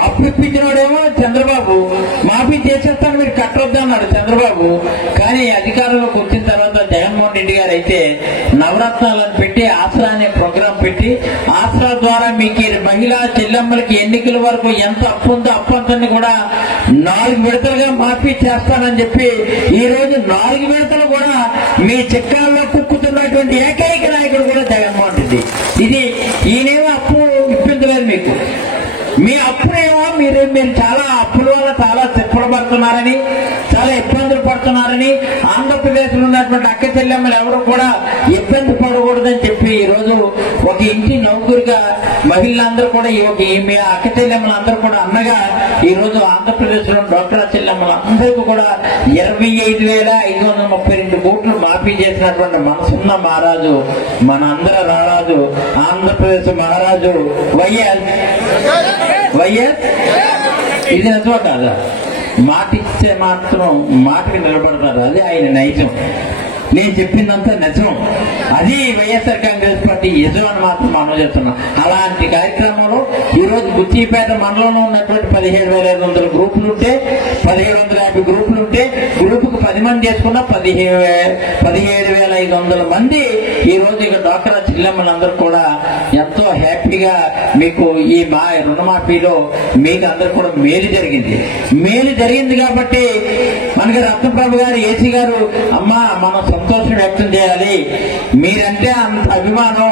అప్పు ఇప్పించినోడేమో చంద్రబాబు, మాఫీ చేసేస్తాను మీరు కట్టొద్దు అన్నాడు చంద్రబాబు. కానీ అధికారంలోకి వచ్చిన తర్వాత జగన్మోహన్ రెడ్డి గారు అయితే నవరత్నాలను పెట్టి ఆసరా అనే ప్రోగ్రాం పెట్టి ఆసరా ద్వారా మీకు మహిళా చెల్లెమ్మలకి ఎన్నికల వరకు ఎంత అప్పు ఉందో అప్పు అంతని కూడా 4 విడతలుగా మాఫీ చేస్తానని చెప్పి ఈ రోజు 4 విడతలు కూడా మీ చిక్కాల్లో కుక్కుతున్నటువంటి ఏకైక నాయకుడు కూడా జగన్మోహన్ రెడ్డి. ఇది ఈయనేమో అప్పు ఇప్పించలేదు మీకు. మీ అప్పుడేమో మీరు చాలా అప్పుల వల్ల చాలా తిప్పలు పడుతున్నారని, చాలా ఇబ్బందులు పడుతున్నారని, ఆంధ్రప్రదేశ్ లో ఉన్నటువంటి అక్క చెల్లెమ్మలు ఎవరు కూడా ఇబ్బంది పడకూడదని చెప్పి ఈ రోజు ఒక ఇంటి నౌకరుగా మహిళలందరూ కూడా మీ అక్క చెల్లెమ్మలందరూ కూడా అన్నగా ఈ రోజు ఆంధ్రప్రదేశ్ లో డ్వాక్రా చెల్లెమ్మలందరికీ కూడా 25,532 కోట్లు మాఫీ చేసినటువంటి మనసున్న మహారాజు, మన అందరి రారాజు, ఆంధ్రప్రదేశ్ మహారాజు వైఎస్. ఇది నిజమా కాదా? మాట ఇచ్చే మాత్రం మాటకి నిలబడతారు. అది ఆయన నైజం. నేను చెప్పిందంతా నిజం. అది వైఎస్ఆర్ కాంగ్రెస్ పార్టీ నిజం అని మాత్రం మనం చెప్తున్నాం. అలాంటి కార్యక్రమంలో ఈ రోజు బుచ్చిపేట మండలంలో ఉన్నటువంటి 17,500 గ్రూపులు ఉంటే 1,750 గ్రూపులు ఉంటే గ్రూపుకు 10 మంది చేసుకున్న 17,500 మంది ఈ రోజు ఇక డ్వాక్రా చెల్లెమ్మలందరూ కూడా ఎంతో హ్యాపీగా మీకు ఈ రుణమాఫీలో మీకు అందరూ కూడా మేలు జరిగింది. మేలు జరిగింది కాబట్టి మనకి రత్నప్రభ గారు ఏసీ గారు అమ్మా మనం సంతోషం వ్యక్తం చేయాలి, మీరంటే అంత అభిమానం,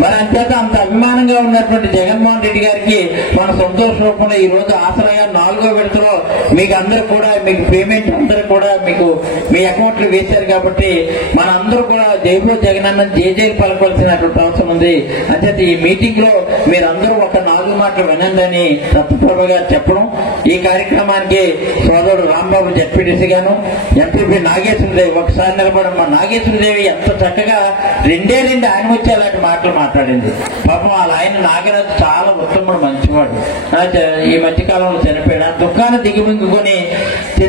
మరి అంతేత అంత అభిమానంగా ఉన్నటువంటి జగన్మోహన్ రెడ్డి గారికి మన సంతోష రూపంలో ఈ రోజు ఆసరాగా 4వ విడతలో మీకు అందరూ కూడా మీకు పేమెంట్ అందరూ కూడా మీకు మీ అకౌంట్ లో వేశారు కాబట్టి మన అందరూ కూడా జైబులో జగనన్న జేజేలు పలకవలసినటువంటి అవసరం ఉంది. అంచేత ఈ మీటింగ్ లో మీరందరూ ఒక 4 మాటలు వినండి రత్నప్రభ గారు చెప్పడం. ఈ కార్యక్రమానికి సోదరుడు రాంబాబు జడ్పీటీసీ గాను, ఎంపీపీ నాగేశ్వరదేవి ఒకసారి నిలబడమ్మా. నాగేశ్వరదేవి ఎంత చక్కగా 2 ఆయన వచ్చి అలాంటి మాటలు మాట్లాడింది. పాపం వాళ్ళ ఆయన నాగరాజు చాలా ఉత్తముడు, మంచివాడు. ఈ మధ్యకాలంలో చనిపోయాడు. ఆ దుఃఖాన్ని దిగుమింగుకొని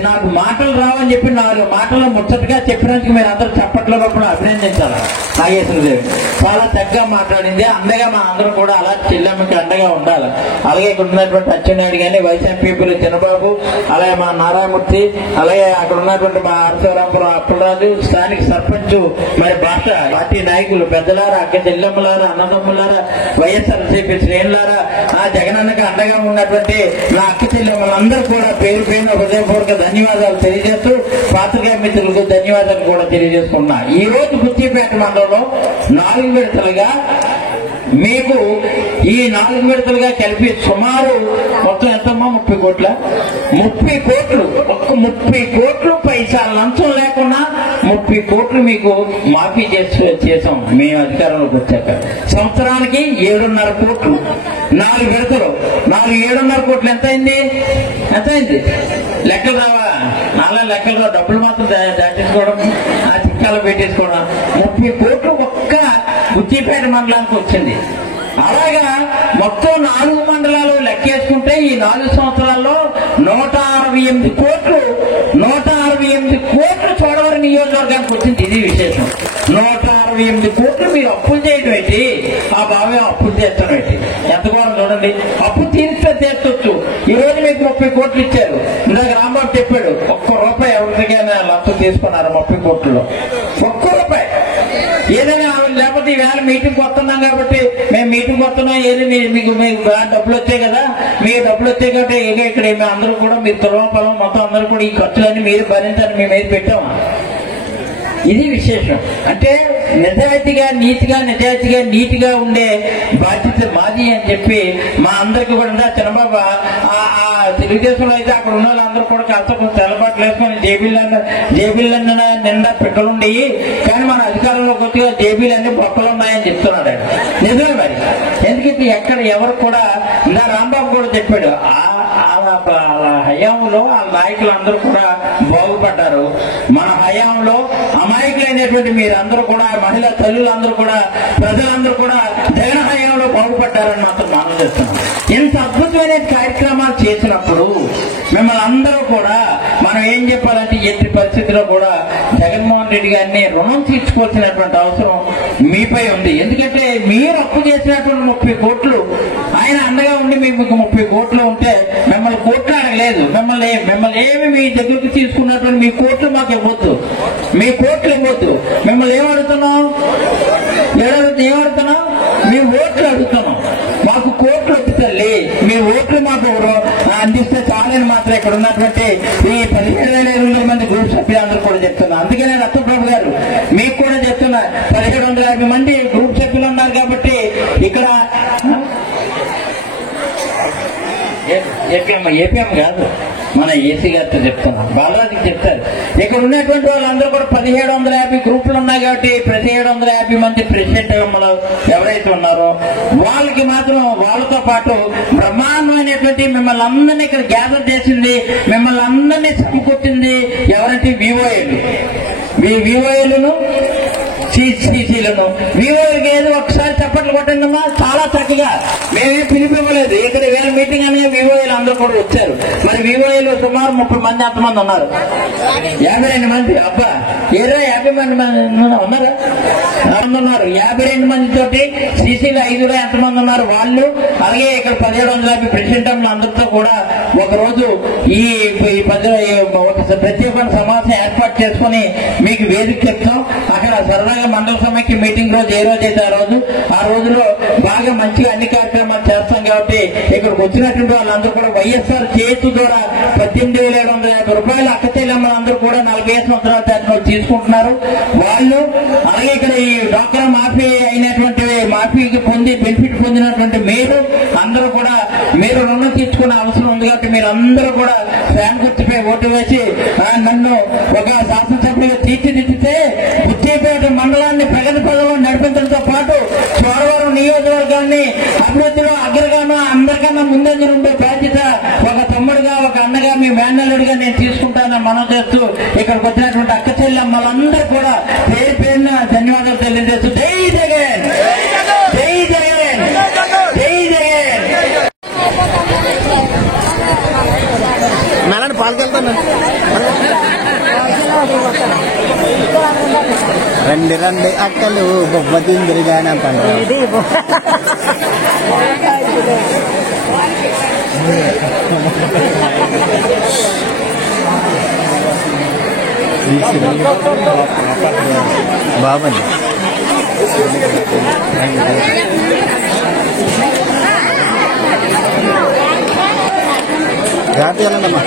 నాకు మాటలు రావని చెప్పి 4 మాటలు ముచ్చటగా చెప్పినందుకు మీరు అందరూ చప్పట్లో కూడా అభినందించాలి. నాగేశ్వరదేవి చాలా చక్కగా మాట్లాడింది. అందగా మా అందరూ కూడా అలా చెల్లెమ్మకి అండగా ఉండాలి. అలాగే ఇక్కడ ఉన్నటువంటి అచ్చెన్నాయుడు కానీ, వైస్ ఎంపీపీలు చిన్నబాబు, అలాగే మా నారాయణమూర్తి, అలాగే అక్కడ ఉన్నటువంటి మా అరసరాంపురం అప్పలరాజు, స్థానిక సర్పంచ్, మరి భాష పార్టీ నాయకులు పెద్దలారా, అక్క చెల్లెమ్మలారా, అన్నదమ్ములారా, వైఎస్ఆర్సీపీ శ్రేణులారా, ఆ జగనన్నకి అండగా ఉన్నటువంటి నా అక్క చెల్లెమ్మలందరూ కూడా పేరు పేరున హృదయపూర్వక ధన్యవాదాలు తెలియజేస్తూ పాత్రికేయ మిత్రులకు ధన్యవాదాలు కూడా తెలియజేసుకున్నా. ఈ రోజు బుచ్చిపేట మండలంలో 4 విడతలుగా మీకు ఈ 4 విడతలుగా కలిపి సుమారు మొత్తం ఎంతమ్మా 30 కోట్ల 30 కోట్లు ఒక్క 30 కోట్లు పైసా లంచం లేకుండా 30 కోట్లు మీకు మాఫీ చేసాం మేము అధికారంలోకి వచ్చాక. సంవత్సరానికి 7.5 కోట్లు 4 విడతలు 7.5 కోట్లు ఎంత అయింది లెక్కలు రావా? 4 లెక్కలు రావు, డబ్బులు మాత్రం దాచేసుకోవడం, ఆ చిక్కాలు పెట్టేసుకోవడం. 30 కోట్లు ఒక్క బుచ్చిపేట మండలానికి వచ్చింది. అలాగా మొత్తం 4 మండలాలు లెక్కేసుకుంటే ఈ 4 సంవత్సరాల్లో 168 కోట్లు చోడవరం నియోజకవర్గానికి వచ్చింది. ఇది విశేషం. 168 కోట్లు మీరు అప్పులు చేయడం ఏంటి? ఆ బావే అప్పులు చేస్తాం ఏంటి? ఎంత ఘోరం చూడండి. అప్పు తీరిస్తే చేస్తొచ్చు. ఈ రోజు మీకు 30 కోట్లు ఇచ్చారు. ఇందాక రాంబాబు చెప్పాడు, ₹1 ఎవరికైనా లంచం తీసుకున్నారు 30 కోట్లలో. ₹1 ఏదైనా లేకపోతే ఈవేళ మీటింగ్ వస్తున్నాం కాబట్టి మేము మీటింగ్ వస్తున్నాం, ఏది మీకు డబ్బులు వచ్చాయి కదా, మీకు డబ్బులు వచ్చాయి కాబట్టి ఇక్కడ మేము అందరూ కూడా మీరు తులం పొలం మొత్తం అందరూ కూడా ఈ ఖర్చులన్నీ మీరు భరించాలని మేము ఏది పెట్టాము. ఇది విశేషం. అంటే నిజాయితీగా నీతిగా ఉండే బాధ్యత మాది అని చెప్పి మా అందరికి కూడా చంద్రబాబు ఆ తెలుగుదేశంలో అయితే అక్కడ ఉన్న వాళ్ళందరూ కూడా కాస్త తెల్లబాట్లు వేసుకొని జేబీలన్నీ నిండా పిక్కలుండేవి, కానీ మన అధికారంలోకి వచ్చి జేబీలన్నీ బొక్కలు ఉన్నాయని చెప్తున్నాడు ఆయన. నిజమే మరి. ఎందుకంటే ఎక్కడ ఎవరు కూడా ఇలా రాంబాబు కూడా చెప్పాడు, హయాంలో ఆ నాయకులందరూ కూడా బాగుపడ్డారు. మన హయాంలో అమాయకులైనటువంటి మీరందరూ కూడా, మహిళా తల్లులందరూ కూడా, ప్రజలందరూ కూడా జగన్ హయాంలో బాగుపడ్డారని మాత్రం మనం చేస్తున్నాం. ఇంత అద్భుతమైన కార్యక్రమాలు చేసినప్పుడు మిమ్మల్ని అందరూ కూడా మనం ఏం చెప్పాలంటే ఎట్టి పరిస్థితిలో కూడా జగన్మోహన్ రెడ్డి గారిని రుణం తీర్చుకోవాల్సినటువంటి అవసరం మీపై ఉంది. ఎందుకంటే మీరు అప్పు చేసినటువంటి 30 కోట్లు ఆయన అండగా ఉండి మీకు 30 కోట్లు ఉంటే మిమ్మల్ని కోట్లు అడగలేదు. మిమ్మల్ని ఏమి మీ దగ్గరికి తీసుకున్నటువంటి మీ కోట్లు మాకు ఇవ్వద్దు, మీ కోట్లు ఇవ్వద్దు. మిమ్మల్ని ఏమడుగుతున్నాం? మీ ఓట్లు అడుగుతున్నాం. మాకు కోట్లు వద్దు తల్లి, మీ ఓట్లు మాకు అందిస్తే చాలని మాత్రం ఇక్కడ ఉన్నటువంటి ఈ 17,200 మంది గ్రూప్ సభ్యులందరూ కూడా చెప్తున్నా. అందుకే నేను రత్నప్రభు గారు మీకు కూడా చెప్తున్నా, 1750 మంది గ్రూప్ సభ్యులు ఉన్నారు కాబట్టి ఇక్కడ ఏపీఎం కాదు, మన ఏసీ గారితో చెప్తున్నా, బాలరాజుకి చెప్తారు. ఇక్కడ ఉన్నటువంటి వాళ్ళందరూ కూడా 1750 గ్రూపులు ఉన్నాయి కాబట్టి 1750 మంది ప్రెసిడెంట్ ఎవరైతే ఉన్నారో వాళ్ళకి మాత్రం వాళ్ళతో పాటు బ్రహ్మాండమైనటువంటి మిమ్మల్ని అందరినీ ఇక్కడ గ్యాదర్ చేసింది, మిమ్మల్ని అందరినీ సమకూర్చింది ఎవరంటే వివోఏలను సీసీలను. వివోకి ఏదో ఒకసారి చప్పట్లు కొట్టండమ్మా, చాలా చక్కగా. మేమే పిలిపివ్వలేదు, ఇక్కడ వేరే మీటింగ్ అనే వివోఏలు అందరూ కూడా వచ్చారు. మరి వివోఏలు సుమారు 30 మంది అంతమంది ఉన్నారు, 52 మంది. అబ్బా ఏదో 50 మంది ఉన్నారా? ఉన్నారు. 52 మంది తోటి సీసీలు 5లో ఎంతమంది ఉన్నారు వాళ్ళు. అలాగే ఇక్కడ 1750 ప్రెసిడెంట్ అందరితో కూడా ఒకరోజు ఈ ఒక ప్రత్యేకమైన సమావేశం ఏర్పాటు చేసుకుని మీకు వేదిక చెప్తాం. అక్కడ సరదాగా మండల సమైక్య మీటింగ్ రోజు ఏ రోజైతే ఆ రోజులో బాగా మంచిగా అన్ని కార్యక్రమాలు చేస్తాం కాబట్టి ఇక్కడికి వచ్చినటువంటి వాళ్ళందరూ కూడా వైఎస్ఆర్ చేతు ద్వారా 18,750 రూపాయలు అక్క చెల్లెమ్మలందరూ కూడా 45 సంవత్సరాల చేత తీసుకుంటున్నారు వాళ్ళు. అలాగే ఇక్కడ ఈ డ్వాక్రా మాఫీ అయినటువంటి మాఫీకి బెనిఫిట్ పొందినటువంటి మీరు అందరూ కూడా మీరు రుణం తీర్చుకునే అవసరం ఉంది కాబట్టి మీరు అందరూ కూడా ఫ్యాన్ గుర్తుపై ఓటు వేసి నన్ను ఒక శాసనసభ్యులుగా తీర్చిదిద్దితే బుచ్చిపేట మండలాన్ని ప్రగతి పదంలో నడిపించడంతో పాటు చోడవరం నియోజకవర్గాన్ని అభివృద్ధిలో అగ్రగానో అందరికన్నా ముందంజలు ఉండే బాధ్యత ఒక తమ్ముడుగా, ఒక అన్నగా, మీ మేనల్లుడిగా నేను తీసుకుంటానని మనం చేస్తూ ఇక్కడికి వచ్చినటువంటి అక్క చెల్లెమ్మలందరూ కూడా పేరు పేరున ధన్యవాదాలు తెలియజేస్తూ జై జగన్, జై జగన్, జై జగన్. మేడం పాల్గొంటాను. రండి అక్కలు బొబ్బ తిందిరిగానే పండు బాబండి జాతి వెళ్ళండమ్మా,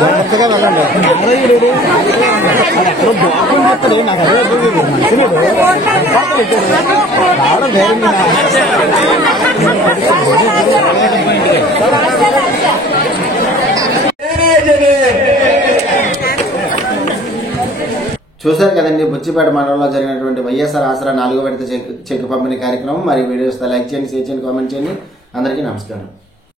జాగ్రత్తగా వెళ్ళండి. బాగుంది నాకు అదే రావడం ధైర్యంగా చూశారు కదండి బుచ్చిపేట మండలంలో జరిగినటువంటి వైఎస్ఆర్ ఆసరా 4వ విడత చెక్ పంపిణీ కార్యక్రమం. మరి వీడియోస్ లైక్ చేయండి, షేర్ చేయండి, కామెంట్ చేయండి. అందరికీ నమస్కారం.